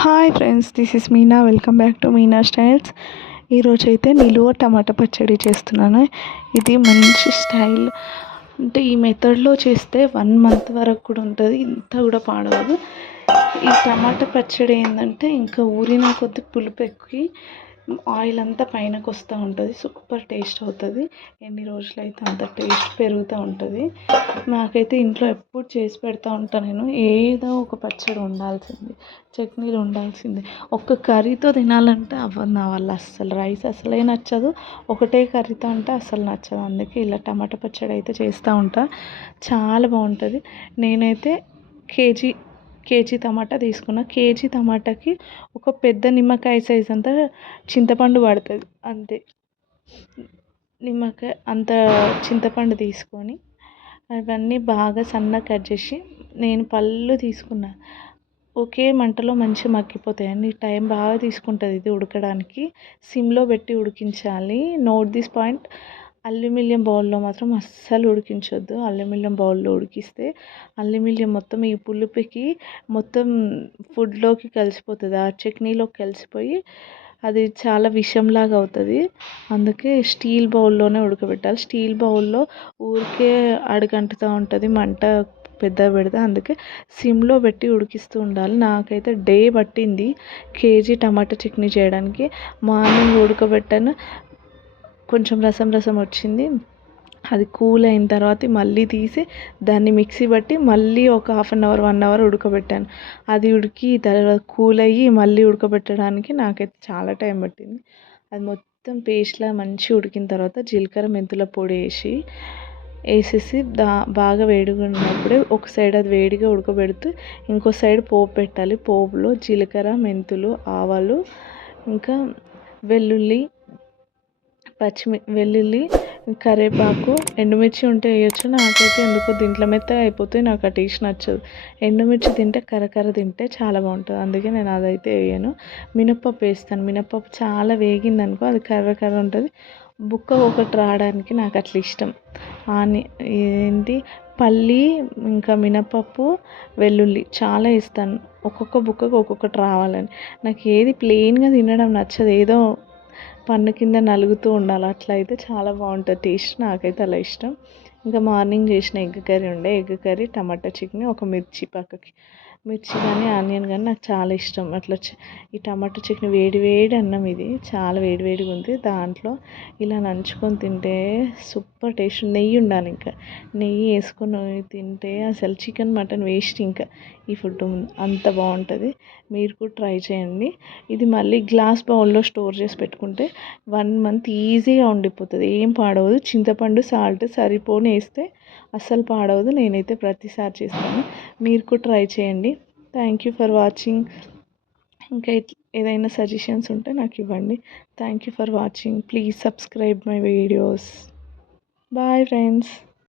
Hi friends, this is Meena. Welcome back to Meena styles. ఈరోజు అయితే నిలువ టమాటా పచ్చడి చేస్తున్నాను. ఇది మంచి స్టైల్, అంటే ఈ మెథడ్లో చేస్తే 1 మంత్ వరకు కూడా ఉంటుంది, ఇంత కూడా పాడవదు. ఈ టమాటా పచ్చడి ఏంటంటే ఇంకా ఊరిన కొద్ది పులుపు ఎక్కి ఆయిల్ అంతా పైనకు వస్తూ ఉంటుంది. సూపర్ టేస్ట్ అవుతుంది. ఎన్ని రోజులైతే అంత టేస్ట్ పెరుగుతూ ఉంటుంది. నాకైతే ఇంట్లో ఎప్పుడు చేసి పెడతా ఉంటాను. నేను ఏదో ఒక పచ్చడి ఉండాల్సింది, చట్నీలు ఉండాల్సిందే. ఒక్క కర్రీతో తినాలంటే అవ్వదు నా వల్ల. అస్సలు రైస్ అసలే నచ్చదు, ఒకటే కర్రీతో అంటే అసలు నచ్చదు. అందుకే ఇలా టమాటా పచ్చడి అయితే చేస్తూ ఉంటా. చాలా బాగుంటుంది. నేనైతే కేజీ టమాటా తీసుకున్నా. కేజీ టమాటాకి ఒక పెద్ద నిమ్మకాయ సైజ్ అంతా చింతపండు పడుతుంది అంతే. నిమ్మకాయ అంత చింతపండు తీసుకొని అవన్నీ బాగా సన్నగా కట్ చేసి, నేను పళ్ళు తీసుకున్నా. ఒకే మంటలో మంచిగా మగ్గిపోతాయండి. టైం బాగా తీసుకుంటుంది ఇది ఉడకడానికి. సిమ్లో పెట్టి ఉడికించాలి. Note this point. అల్యూమినియం బౌల్లో మాత్రం అస్సలు ఉడికించొద్దు. అల్యూమినియం బౌల్లో ఉడికిస్తే అల్యూమినియం మొత్తం ఈ పులుపుకి మొత్తం ఫుడ్లోకి కలిసిపోతుంది, ఆ చట్నీలోకి కలిసిపోయి అది చాలా విషంలాగా అవుతుంది. అందుకే స్టీల్ బౌల్లోనే ఉడకబెట్టాలి. స్టీల్ బౌల్లో ఊరికే అడుగంటుతూ ఉంటుంది మంట పెద్దగా పెడితే. అందుకే సిమ్లో పెట్టి ఉడికిస్తూ ఉండాలి. నాకైతే డే పట్టింది కేజీ టమాటా చట్నీ చేయడానికి. మార్నింగ్ ఉడకబెట్టాను, కొంచెం రసం రసం వచ్చింది. అది కూల్ అయిన తర్వాత మళ్ళీ తీసి దాన్ని మిక్సీ పట్టి మళ్ళీ ఒక 1/2 అవర్ 1 అవర్ ఉడకబెట్టాను. అది ఉడికి తర్వాత కూల్ అయ్యి మళ్ళీ ఉడకబెట్టడానికి నాకైతే చాలా టైం పట్టింది. అది మొత్తం పేస్ట్లా మంచిగా ఉడికిన తర్వాత జీలకర్ర మెంతుల పొడి వేసేసి బాగా వేడిగా ఉన్నప్పుడే ఒక సైడ్ అది వేడిగా ఉడకబెడుతూ ఇంకో సైడ్ పోపు పెట్టాలి. పోపులో జీలకర్ర మెంతులు ఆవాలు ఇంకా వెల్లుల్లి కరివేపాకు ఎండుమిర్చి ఉంటే వేయచ్చు. నాకైతే ఎందుకో దీంట్లో మెత్తగా అయిపోతాయి, నాకు ఆ టేస్ట్ నచ్చదు. ఎండుమిర్చి తింటే కరకర తింటే చాలా బాగుంటుంది, అందుకే నేను అదైతే వేయను. మినప్పప్పు వేస్తాను. మినప్పప్పు చాలా వేగిందనుకో అది కర్ర కర్ర ఉంటుంది. బుక్క ఒకటి రావడానికి నాకు అట్లా ఇష్టం. ఏంటి పల్లి ఇంకా మినప్పప్పు వెల్లుల్లి చాలా వేస్తాను. ఒక్కొక్క బుక్కకు ఒక్కొక్కటి రావాలని. నాకు ఏది ప్లెయిన్గా తినడం నచ్చదు, ఏదో పన్ను కింద నలుగుతూ ఉండాలి. అట్లా అయితే చాలా బాగుంటుంది టేస్ట్. నాకైతే అలా ఇష్టం. ఇంకా మార్నింగ్ చేసిన ఎగ్ కర్రీ ఎగ్ కర్రీ టమాటా చట్నీ, ఒక మిర్చి పక్కకి. మిర్చి కానీ ఆనియన్ కానీ నాకు చాలా ఇష్టం. అట్లా ఈ టమాటా చట్నీ వేడి వేడి అన్నం, ఇది చాలా వేడి వేడిగా ఉంది, దాంట్లో ఇలా నంచుకొని తింటే సూపర్ టేస్ట్. నెయ్యి ఉండాలి, ఇంకా నెయ్యి వేసుకొని తింటే అసలు చికెన్ మటన్ వేస్ట్. ఇంకా ఈ ఫుడ్ అంత బాగుంటుంది. మీరు కూడా ట్రై చేయండి. ఇది మళ్ళీ గ్లాస్ బౌల్లో స్టోర్ చేసి పెట్టుకుంటే 1 మంత్ ఈజీగా ఉండిపోతుంది, ఏం పాడవదు. చింతపండు సాల్ట్ సరిపోని వేస్తే అస్సలు పాడవదు. నేనైతే ప్రతిసారి చేస్తాను, మీరు కూడా ట్రై చేయండి. Thank you for watching. ఇంకా ఏదైనా సజెషన్స్ ఉంటే నాకు ఇవ్వండి. Thank you for watching. Please subscribe my videos. Bye friends.